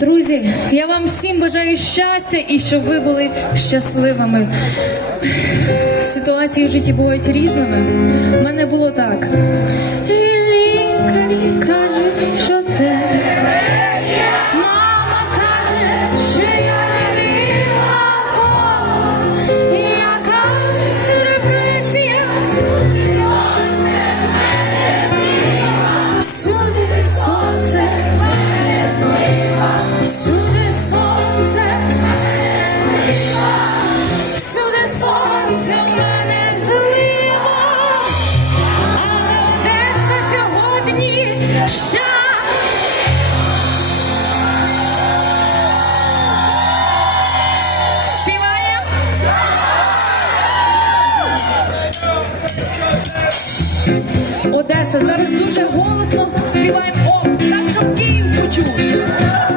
Друзі, я вам всім бажаю щастя і щоб ви були щасливими. Ситуації в житті бувають різними. У мене було так. І лікарі кажуть, що це. Одеса, зараз дуже голосно співаємо оп, так щоб Київ почув.